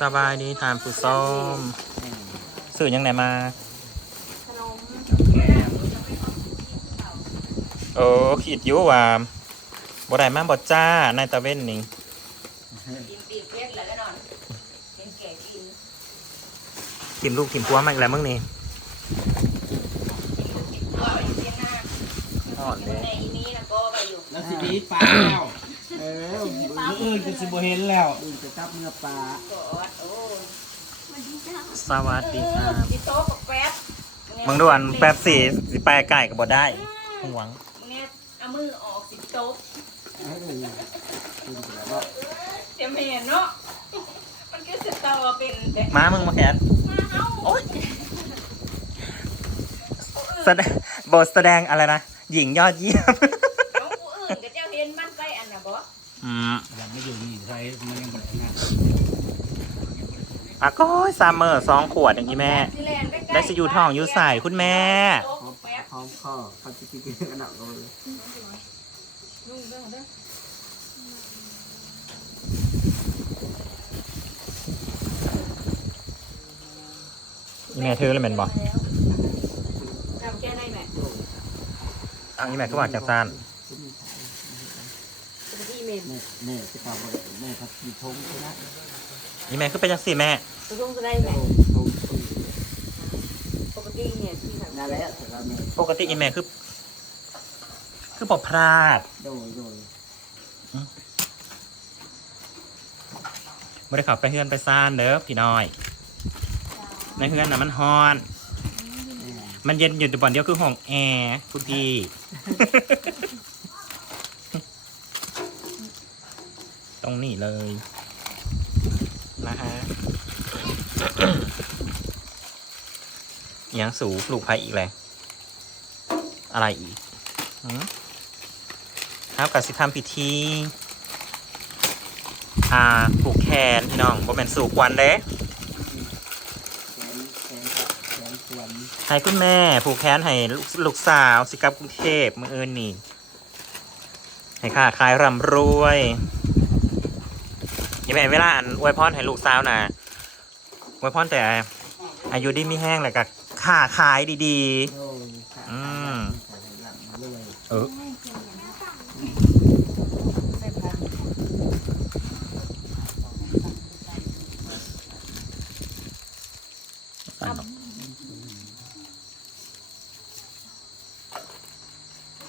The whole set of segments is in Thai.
สบายดีทานผู้ส้มสื่อยังไหนมาขนมโอ้ขีดอยุว่าบ่ได้มาบ่จ้านายตะเว้นนี่กินปีกเพชรแล้วก็นอนเป็นแก่กินทีมลูกทีมพัวมาอีกแล้วมึงนี่ตัวไปเสียหน้าอ่อนอเลยู่ยในอีนี้นะก็ไปอยู่แล้วสิบีปลาแล้วเออมื้ออื่นก็สิบ่เห็นแล้วมึงจะจับเนื้อปลากอดโอ้ สวัสดีครับดิโต๊ะกับแป๊บมึงด่วนแป๊บสี่สิไปไก่ก็บ่ได้ห่วงมึงเนี่ยเอามือออกสิโต๊ะเออกินไปแล้วก็เดี๋ยวเมียนเนาะ มันก็สิตอเป็นแต่มามึงมาแคทมาเอ้าโอ๊ยแสดงบทแสดงอะไรนะ หญิงยอดเยี่ยม น้องผู้อื่นก็เจ้าเห็นมันไปอันน่ะบ่ อืม ยังไม่อยู่นี่ใครมันยังบ่ได้งาน อะก็ซัมเมอร์สองขวดอย่างนี้แม่สิแลนใกล้ๆได้สิอยู่ท้องอยู่ใส่คุณแม่โต๊ะหอกับมแป๊บหอมคอเขาจะกินกันหนักเลยลุงเด้อเด้ออีแม่เธอเลยแม่นบอกทำแค่ไหนแม่เอาอีแม่ก็ว่าจากซานเป็นที่เมนแม่แม่จะกลับแม่ทับกีทงใช่ไหม อีแม่ก็เป็นจังสี่แม่ ตัวลงจะได้แม่งทงปกติเนี่ยที่ทำนั่นแหละแต่ว่าแม่ปกติอีแม่คือ คือบอกพลาดโดยโดยไม่ได้ขับไปเฮือนไปซ่านเด้อพี่น้อย ในเฮือนน่ะมันฮอนม่มันเย็นอยู่แต่บ่อนเดียวคือห้องแอร์คุณพี่ ตรงนี้เลย นะฮะยังสูปลูกไผ่อีกเลยอะไรอีกหืมครับกับสิทำพิธี อ่าผูกแขนพี่น้องบ่แม่นสู่ควันเด้ให้คุณแม่ ผูกแขนให้ลูกสาว สิกับกรุงเทพมืออื่นนี่ให้ค่าขายร่ำรวย อยังแม่เวลาอันอวยพรให้ลูกสาวนะอวยพรแต่อายุดีมีแห้งแล้วก็ค่าขายดีโดยอืมใส่หลังมาเลยๆเออใส่พัน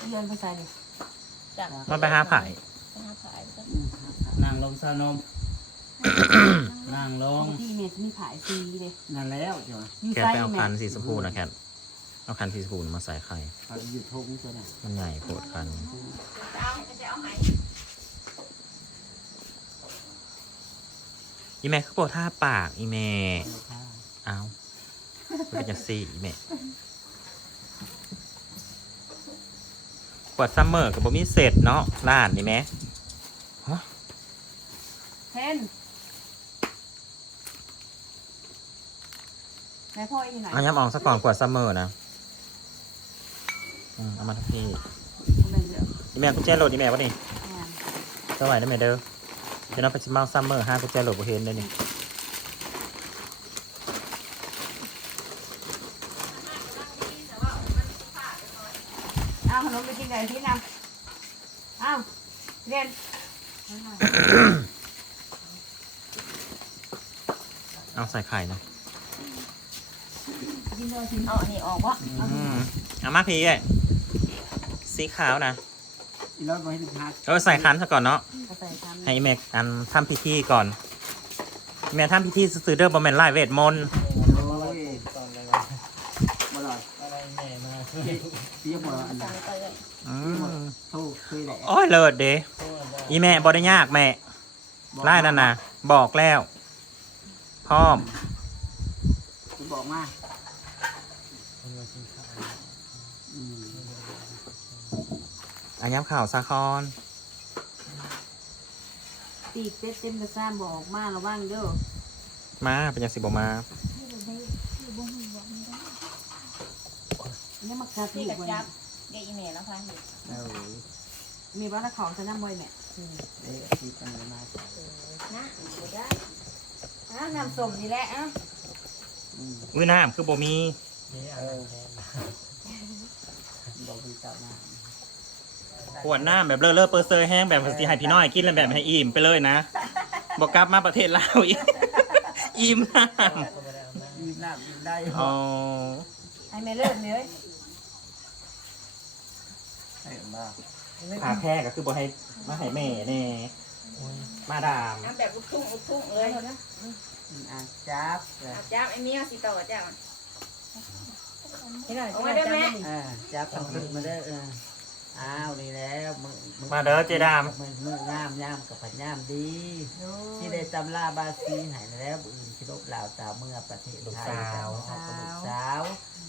เรียนภาษาดิจากมันไปหาไผ่ไปหาขายไปจ้ะนั่งลงซานม นั่งลงที่เมสมีขายฟรีเลยนั่นแล้วใช่ไหมอยู่แกไซไปเอาแม่คันสีชมพูนะแคทเอาคันสีชมพูมาใส่ไข่เขาอยู่ทงใช่ไหมมันใหญ่โคตรคันเอาจะเอาไหนอีแม่คือโปรท่าปากอีแม่เอามันเป็นจังสี่อีแม่กวดซัมเมอร์กับบ่มีเสร็จเนาะร้านนี่แม่เทน แม่พ่ออีไหนเอาย้ำออกซะก่อนกวดซัมเมอร์นะอืมเอามาทักพี่อะไรเยอะอีแม่กุญแจโหลดอีแม่วะนี่สวัสดีแม่เด้อเดี๋ยวน้องไปชิมเมาซัมเมอร์ห้ากุญแจโหลดบ่เห็นเด้อนี่เอาขนมไปกินไหนที่นำเอาเรียนเอาใส่ไข่นะ กินเลยกินเอาอันนี้ออกวะอืมเอามาพี่เอ้ยสีขาวนะอีรถมาให้ลูกค้าเออใส่คันซะก่อนเนาะก็ใส่ทำให้แม่อันทำพิธีก่อน แม่ทำพิธีซื้อเด้อบอมแมนไล่เวทมนต์โอ้ยตอนอะไรมาหน่อยอะไรแม่มาเตี้ยหมดอันไหนสั่งไปเลยอืมโทษเคยแหละโอ้ยเลิศเด้อีแม่บอได้ยากแม่ไล่นั่นนะบอกแล้ว พร้อมคุณบอกมา อันย้ำข่าวซาคอนปีกเป็ดเต็มกระซ้ำบอกมาระวังเด้อมาเป็นยังสิบมานี่มาคัดลูกไว้เด็กอีเมลแล้วค่ะเอามีบ้านของจะนั่งไว้เนี่ยเอ๊ะที่ตั้งมานะบ่ได้ฮะน้ำส้มนี่แหละเอ้าอืมมือน้ำคือบ่มีนี่เอาแทนบอกพี่เจ้ามา ขวดน้ำแบบเลอะเลอะเปอร์เซอร์แห้งแบบสิให้พี่น้อยกินแล้วแบบให้อิ่มไปเลยนะบอกกลับมาประเทศลาวอีกอิ่มน้ก็ไม่ได้เอามายิ้มน้ำยิ้มได้ำอ๋อให้แม่เลิศเลยให้มาขาแพ้ก็คือบ่ให้มาให้แม่แน่มาดามน้ำแบบลูกทุ่งลูกทุ่งเลเลยยนะอะจับเลยอาจ้าไอ้เมียสิต่อจ้า ให้หน่อยเอาไว้ได้ไหม อ่าจับทางขึ้นมาได้อเออ อ้าวนี่แล้วมืออมาเด้อเจดามมือมืองามยามกับผันยามดีที่ได้ตำราบาซีใหายแล้วอื่นที่ลบลาวตามเมื่อประเทศไทยกับลูกสาว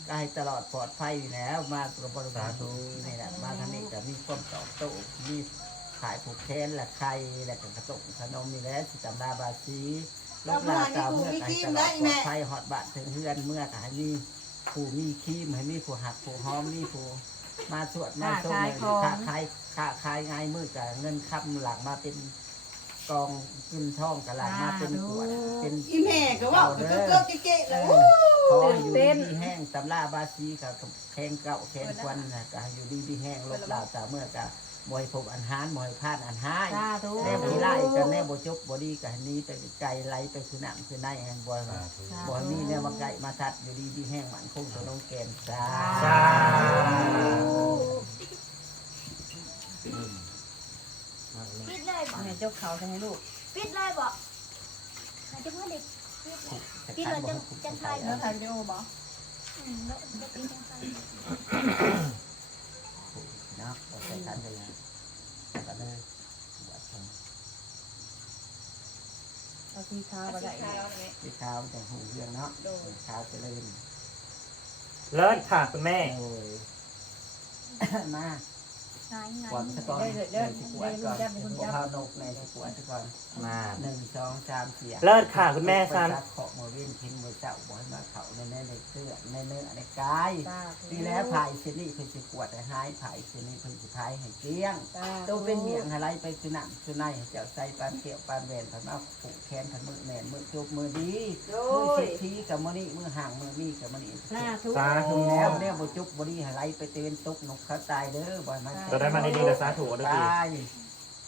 ก็ให้ตลอดปลอดภัยอยู่แล้วมาตัวบริบาลนี่แหละมาทางนี้ก็มีความตอบโต้มีขายผูกแขนและไข่และกระตุกขนมนี่แหละที่ตำราบาซีลบลาวตามเมื่อก็ให้ตลอดปลอดภัยหอดบาดถึงเฮือนเมื่อก็ให้มีผู้มีครีมให้มีผู้หักผู้หอมมีผู้ มาสวดมาส่งค้าขายค้าขายง่ายมือกับเงินคำหลังมาเป็นกองขึ้นท่องกระหลังมาเป็นขวดเป็นอีแม่ก็ว่าก็เกิดเก๊ะๆเอแล้วอขอให้อยู่ดีมีแห้งตำราบาซีกับแข้งเก่าแข้งควันนะก็ให้อยู่ดีมีแห้งลบลาวตาเมื่อกั บมวยผมอันหานมวยพลาดอันหายสาธุแน่บ่ไล่กันแน่บ่จบบ่ดีกันนี้ไปไกลไหลไปคือน้ำคือในแห่งบ่บ่มีแนวมาไก่มาทัดอยู่ดีมีแห้งหมันคงตัวน้องแกนสาสาปิดเลยบ่แม่เจ้าเขาจะให้ลูกปิดเลยบ่อาจจะเพื่อนเด็กปิดเลยพี่เราจะจะทายแล้วถ่ายวิดีโอบ่อืมแล้วจะปิดจังไง เนาะบ่ใส่กันเลยนะกันเลยบวชเพิ่นเอาสีขาวเอาก็สีได้ขาวนี่ที่ข้าวแต่หูเรื่องเนาะข้าวจะเล่นเลิศค่ะคุณแม่ โอ้ย มา หายไงกวดซะก่อนเด้อเด้อสิกวดก่อนเด้อเด้อเด้อพวกข้าวนกในสิกวดซะก่อนมาหนึ่งสองสามสี่เลิศค่ะคุณแม่ซันซักเขาะมือวิ่งทิ้งมือเจ้าบ่ให้มาเขาในแน่ในเสื้อในเนื้อในกายสาธุทีแล้วผายเชนี่เพิ่นสิกวดให้หายผายเชนี่เพิ่นสิพายให้เกลี้ยงสาธุตัวเป็นเมียงอะไรไปคือหนังคือในให้เจ้าใส่ปานเกี่ยวปานแหวนพันมาผูกแขนพันมือแหนมือจบมือดีโอ้มือเศรยษฐีกับมือนี้มือห่างมือมีกับมือนี้สาธุสาธุแล้วเนี่ยบ่จุกบ่ดีให้ไหลไปเตือนตกนกเขาตายเด้อบ่ให้มันจะได้มาดีๆแต่สาธุเด้อตพี่าย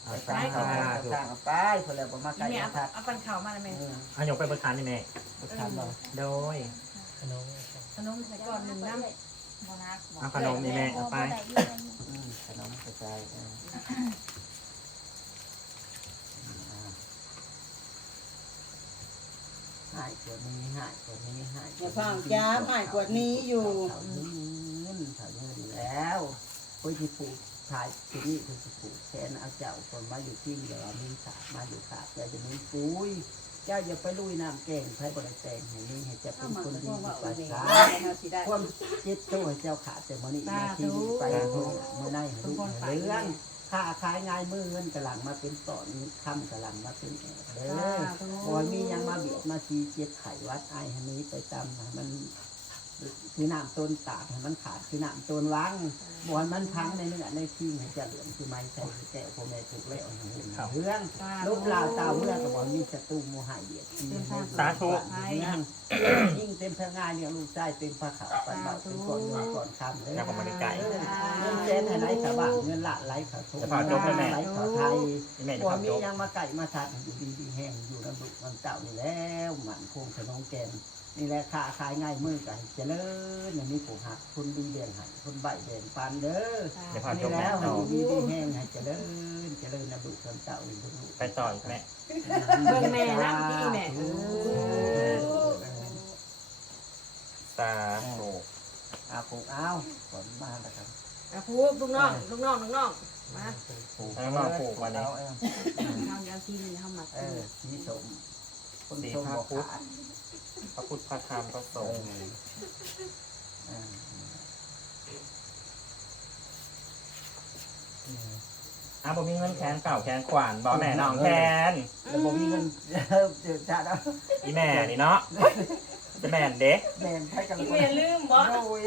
อ่าตายสาเขาธุสร้างเอาไปเพิ่นแล้วบ่มาไกลแม่มาทัดเอาปันเข่ามาเลยแม่เอออันยกไปประทานนี่แม่บ่ทันบ่โดยขนมขนมใส่ก่อนหนึ่งน้ำบ่นักบ่เอาขนมนี่แม่เอาไปบ่ด้อยู่เลยอืมขนมกระจายเอออ่าหายกว่านี้หายกว่านี้หายอย่าฟังจ้าหายกว่านี้อยู่เขาเงินเขาเงินแล้วเพื่อที่ป ลูกถ่ายที่นี่เพื่อที่ปลูกแทนเอาเจ้าคนมาอยู่ที่เดี๋ยวเอามีขามาอยู่ขาเจ้าจะมีปุ้ยเจ้าอย่าไปลุยน้ำแกงใช้บริแตงให้นี่ให้เจะเป็นคนดีมีภาษาความเจ็บตัวให้เจ้าขาดแต่มื่อนี้นาทีนี้ไปเมื่อไหร่ให้ลูกให้เรื่องค่าขายง่ายมือเงินกำลังมาเป็นต่อนคำกำลังมาเป็นแอบเด้อบอยมียังมาเบียดมาซีเจ็ดไขวัดไอให้นี้ไปตามให้มัน คือน้ำต้นตาดให้มันขาดคือน้ำต้นวังบอยมันพังในเนื้อในที่ให้เจะเหลืองคือไม้ใส่คือแก้วพ่อแม่ถูกแล้วให้เห็นเรื่องลูกลาวตาเมื่อกับบอยมีศัตรูโมหะเบียดทีให้สาธุยิ่งยิ่งเต็มพระงานเนี่ยลูกชายเต็มพระเขาปันเบาเป็นก่อนเงินก่อนคำเลยแล้วก็บริไก่เงินเซนให้ไหลขาบ้าเงินละไหลขาทุกจะพาจบเลยแม่ไหลขาไทยนี่แม่จะบ่ขับมีจบยังมาไก่มาทัดอยู่ดีดีแห้งอยู่น้ำดุน้ำเต่านี่แล้วหมันคงขนมแกน นี่แหละค้าขายง่ายมือกันเจริญอย่างนี้ผู้หักคนดีเดียงหันคนใบเดียงปันเด้อเดี๋ยวพาจนี่บแม่แล้วให้ต่ออยู่ดีดีแห้งให้เจริญเจริญน้ำดุน้ำเต่านี่ลูกไปต่ออีกแม่เบิ่งแม่น้ำพี่แม่เออสาธุอาปลูกอ้าวฝนมาแล้วครับอะพูดลูกน้องลูกน้องลูกน้องมาปลูกแล้วมาปลูกวันนี้เอาเออทำยาซีนี่ทำหมักเออสีสมคนสมบอกขาด พระพุทธพระธรรมพระสเองฆ์อเอออะบ่มีเงินแขนเก่าแขนขวานบ่แม่น้องแขนแล้วบ่มีเงินเดือดจ้าแล้วอีแม่นี่เนาะจะแม่นเด็กแม่นให้กันอีเมลลืมบ่โอ้ย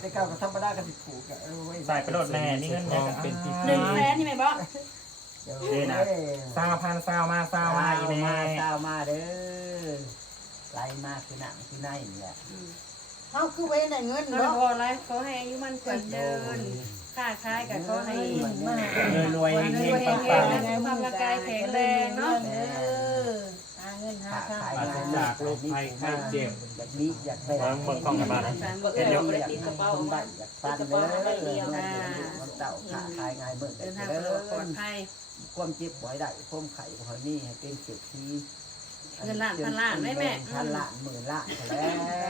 แต่เก่าก็ธรรมดาก็สิผูกอะเออเว้ยใส่ไปโดดแม่นี่เงินแม่ก็เป็นปีหนึ่งแสนนี่แม่บ่เดี๋ยวนี่นะเอ้ยสาวพันสาวมาสาวมาอีแม่สาวมาเด้อ ไหลมากคือหนังคือในนี่แหละเฮาคือไว้ได้เงินก็เนาะพอแล้วขอให้อายุมันขวัญเดินค้าขายกับขอให้เลยรวยเฮงรเฮวยงแข็ปังงแรปังงนะสุขภาพร่างกายแข็งแรงเนาะเออหาเงินหาขาข้าวขายปราศจากโรคภัยไข้เจ็บอยากมีอยากได้เบิ่งเบิ่งกล้องกันบ้างนะเดี๋ยวอยากให้คนได้อยากฟันเลยมันเต่าขาขายง่ายเบิ่งเดิได้นเด้ทางปลอดอภัยความเจ็บบ่อยได้ความไข่บ่อยนี่ให้เป็นเจ็บที เงินล้านพันล้านได้แม่ พันล้านหมื่นล้านแล้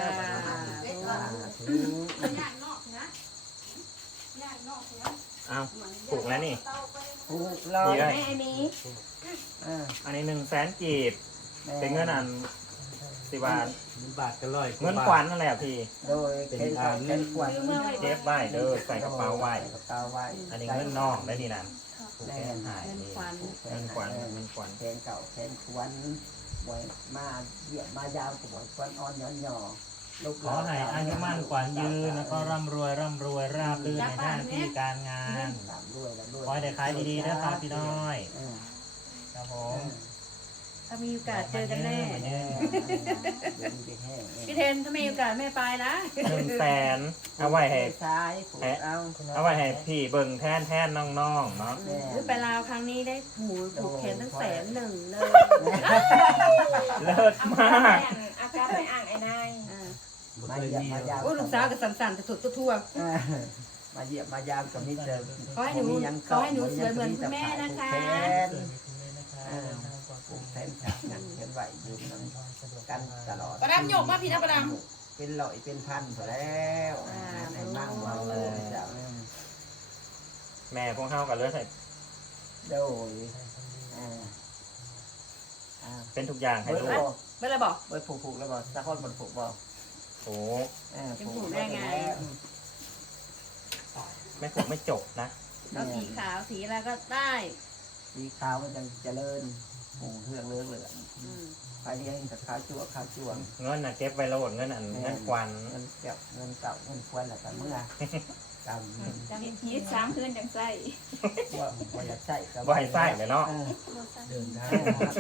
วถือเอาถูกแล้วนี่ถูกเรานี่เลยแม่ไอ้นี้อ่าอันนี้หนึ่งแสนกีบเป็นเงินอันสิบาทบาทก็ร้อยเงินขวัญนั่นแหละพี่ โดยเป็นการเป็นขวัญซื้อเมื่อไว้เก็บไว้เด้อใส่กระเป๋าไว้กระเป๋าไว้อันนี้เงินนอกได้นี่นั่น ผูกแขนหายเงินนี่ขวัญเงินขวัญเงินขวัญแทนเก่าแทนควันบ่อยมาเยี่ยมมายาวก็บ่อยควันอ่อนย้อนหย่อลูกขอให้อายุมั่นขวัญยืนแล้วก็ร่ำรวยร่ำรวยราบรื่นในหน้าที่การงานตามด้วยแล้วด้วยขอให้ได้ขายดีๆนะครับพี่น้อยเออครับผเอมอ ถ้ามีโอกาสเจอกันแน่เออเดี๋ยวมีไปแห้งพี่เทนถ้ามีโอกาสแม่ไปนะ หนึ่งแสนเอาไว้ให้ซ้ายผูกเอาเอาไว้ให้พี่เบิ่งแทนแทนน้องๆเนาะแม่ไปลาวครั้งนี้ได้หูผูกแขนตั้งแสนหนึ่งเลยเลิศมากอาการไปอ่างไอ้นายอ่ามาเยี่ยมมายาวโอ้ลูกสาวกับสั่นๆแต่สุดทั่วเออมาเยี่ยมมายาวกับมิเตอร์ขอให้หนูบ่มียังขอให้หนูสวยเหมือนคุณแม่นะคะผูกแขนเออ ผูกแขนขาดกันเขียนไหวอยู่นั่นกันตลอดประดามโยกมาพี่นะประดาม เป็นร้อยเป็นพันพอแล้วในมั่งเราเลยจ้ะแม่พวกเฮากับเลือดให้โดยอ่าอ่าเป็นทุกอย่างให้เบิร์ลูดกบอกๆไม่เลยบอก เบิร์ดผูกผูกแล้วบอกสักคนมันผูกบอกโอ้อ่าจะผูกได้ไง ไม่ถูกไม่จบนะเอาสีขาวสีอะไรก็ได้ สีขาวมันจะเจริญ ผูกเครื่องเลืองเหลืองอืมไปเลี้ยงกับข้าวจั่วข้าวจั่วเงินน่ะเก็บไว้โลดเงินอันเงินควันเงินเก็บเงินเก่าเงินควนอะไรกันเมื่อกำจังยีดสามคืนจังใส่ว่าว่าอยากใส่กับบ่ให้ใส่เลยเนาะเออเดินทาง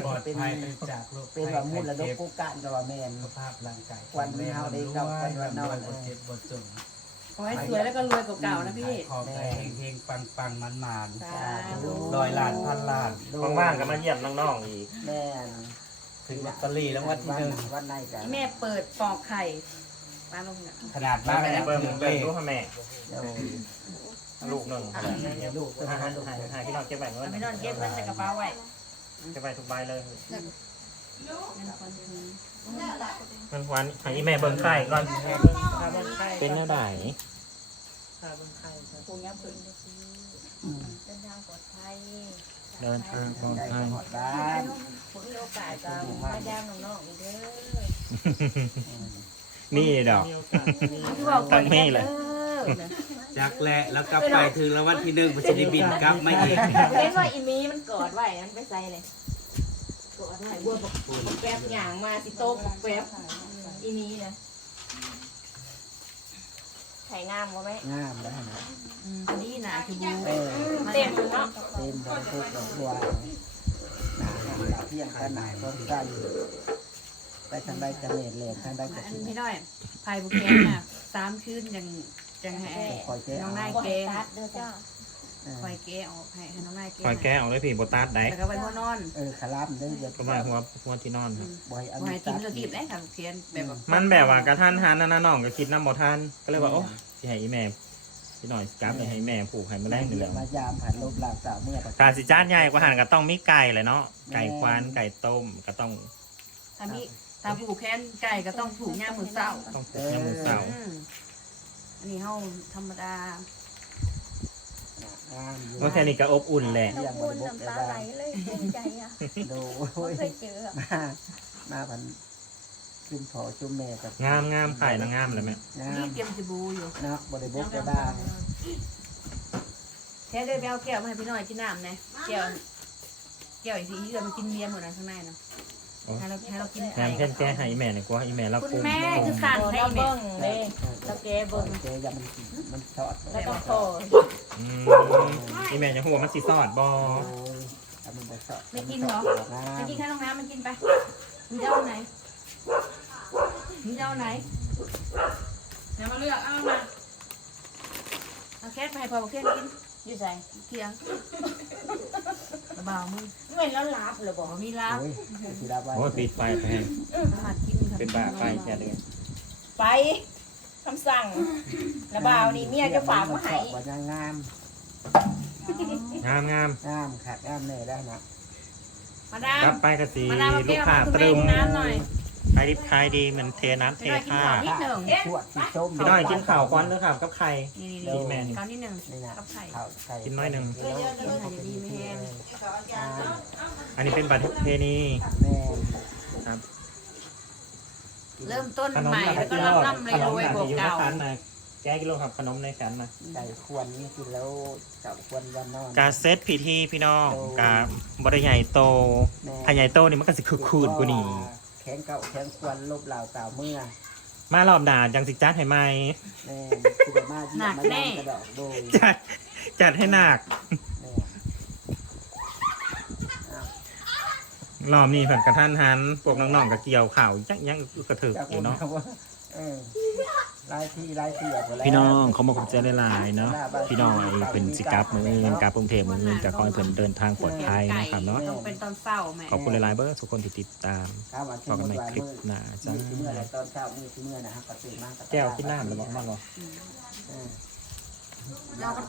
ปลอดภัยจากโรคเป็นภัว่ายมูไข้ลดกเจ็บกูการกับว่าแมน สุขภาพร่างกายวันนี้เฮาได้กลับกันวันนอนบดเจ็บบดจน ขอให้สวยแล้วก็รวยกว่าเก่านะพี่ ขอบใจเฮงๆปังๆมันสาธุ ๆร้อยล้านพันล้าน ว่างๆก็มาเยี่ยมน้องๆอีก แม่นถึงลอตเตอรี่แล้ววันที่หนึ่งวันไหนกันแม่เปิดปอกไข่ปลาลงเนี่ยขนาดมากแม่แล้วเบิ่งถึงเลเบิ่งขดูค่ะแม่ เดี๋ยวลูกหนึ่งลูกเป็นหาอาหารลูกหาหาที่นอนเก็บไว้เงิเอานไปนอนเก็บไว้ใส่กระเป๋าไว้เก็บไว้ทุกใบเลย เงินคนถือเงินควันให้แม่เบิ่งไข่ก่อนเป็นแนวไหนปูยาพึ่งเดินทางปลอดภัยเดินทางปลอดภัยหอดบ้านผมมีโอกาสจะมาย่างน้องๆอีกเด้อนี่ดอกตั้งแม่เลยจากแหละแล้วกลับไปถึงแล้ววันที่หนึ่งมันจะได้บินกลับมาอีกเห็นว่าอีมีมันกอดไว้มันไปใส่เลย กอดไว้บัวบอกแป๊บหยางมาสิโต๊ะแป๊บอีมีนะไข่งามบ่ไหมงามได้นะอืมพอดีนะคือบูเออเต็มเนาะเต็มทั้งทุกดอกบัวหนาหนาเที่ยงกันหนาต้นสั้นไปทางใดกระเนดเลยทางใดกระอันสุนพี่น้อยพายบุกแกนน่ะสามคืนยังยังให้น้องนายบ่เกให้ตัดเด้อจ้า คอยเกออกให้ให้น้องนายเกคอยแก้เอาเลยพี่โบตัสได้แล้วก็ไว้หัวนอนเออขลับเด้อเดี๋ยวก็มาหัวหัวที่นอนครับบ่อยอันบ่นี้ให้ทิ้งเราทีบได้ค่ะเขียนแบบว่ามันแบบว่ากระทันหันนะนะน้องก็คิดน้ำบ่ทันก็เลยว่าโอ้สิให้อีแม่พี่หน่อยกราฟเลยให้แม่ผูกให้มาแรงอยู่แล้วมายามผ่านลบหลากสาวเมื่อการสิจ้านใหญ่กว่าหันก็ต้องมีไก่เลยเนาะไก่ควานไก่ต้มก็ต้องถ้ามีถ้าผูกแขนไก่ก็ต้องผูกย่ามมือเศร้าต้องผูกยามมือเสาอืมอันนี้เฮาธรรมดา งามอยู่ก็แค่นี้ก็อบอุ่นแหละน้ำปูนน้ำตาไหลเลยภูมิใจอะดูไม่เคยเจอมามาพันจุ่มพอจุ่มแม่กับงามงามไข่นะงามเลยแม่งานี่มเตรียมจิบูอยู่เนาะบริบกได้บ้างแค่ได้ไปเอาแก้วมาให้พี่น้อยกินน้ำนะแก้วแก้วอีกทีที่เรามากินเบียร์หมดนะข้างในเนาะ ให้เราให้เรากินงาไข่มเพ่นแก้ให้อีแม่หน่อยกว่าอีแม่เราคุณปรุงแม่คือสั่นให้เราแม่เบิ่งเลยเราแกเบิ่งเจ๊ยามันมันชอดแล้วก็พออืมอีแม่จะหัวมันสิซอดบอโอ้ยทำมันบ่ชอดไม่กินเหรองาไม่มกินข้าวน้ำมันกินไปมึงจะเอาไหนจะเอาไหนเดี๋ยวมาเลือกเอามาเอาแคสไปให้พอบอกแคสกิน อยู่ใส่เที่ยงเบาๆมึงเงินแล้วรับเลยบอกบ่มีลาบโอ้ยสิรับไว้โอ้ยปิดไฟไปให้อาหารกินครับเป็นบ้าไฟแค่เลยไปคำสั่งระบ่าวนี่เมียจะฝากมาให้ว่ายังงามงามงามงามขาดงามแน่ได้นะมาดามรับไปกระสีมาดามเอาลูแก้กวค้ามาคุณตแม่รึมกินน้ำหน่อย ขายดิบขายดีเหมือนเทน้ำเทไม่ได้กินท่าข้าวนิดหนึ่งชวดสีส้มพี่น้อยกินข่าวก้อนหรือข่าวกับใครนี่ดีนี่แม่นี่ข้าวนิดหนึ่งนี่นะกับไข่ข้าวไข่กินน้อยหนึ่ง กินไข่จะดีไม่แห้งอันนี้เป็นบัตรเพณีแม่ครับเริ่มต้นขนมใหม่หลัแล้วก็ร่ำๆรขนมวยหลัๆบวกอยู่ในเก่าขันมาแก้กิโลครับขนมในขันมาไก่ควรนี่กินแล้วเก่าควรวันนอนกาเซตพิธีพี่น้องกาบริใหญ่โตถ้าใหญ่โตนี่มันก็สิคือคูนกูนี่แข็งเก่าแข็งควรลบเหล่าเก่าเมื่อมารอบด่าจังสิจัดให้ไหมแม่ที่ได้มาที่มาย่างกระดอกโดยจัดจัดให้หนักแม่รอบนี้เพิ่นกระทันหันพวกน้องๆก็เกี่ยวข่าวยังยังกระถึกจากอยู่เนาะคำว่าเออ ลายที่ลายที่แบบพี่น้องเขามาขอบใจหลายๆเนาะพี่น้องไอ้เป็นสิกลับมืออื่นกลับกรุงเทพมืออื่นก็ขอให้เพิ่นเดินทางปลอดภัยนะครับเนาะต้องเป็นตอนเศร้าแม่ขอบคุณหลายๆเบอร์ทุกคนที่ติดตามข้าวมาพบกันใหม่คลิปหน้าจ้ามือที่เมื่อไรตอนเช้ามือที่เมื่อนะครับก็ตื่นมาแก้วกินน้ำหรือเปล่าบ้างวะเออเราก็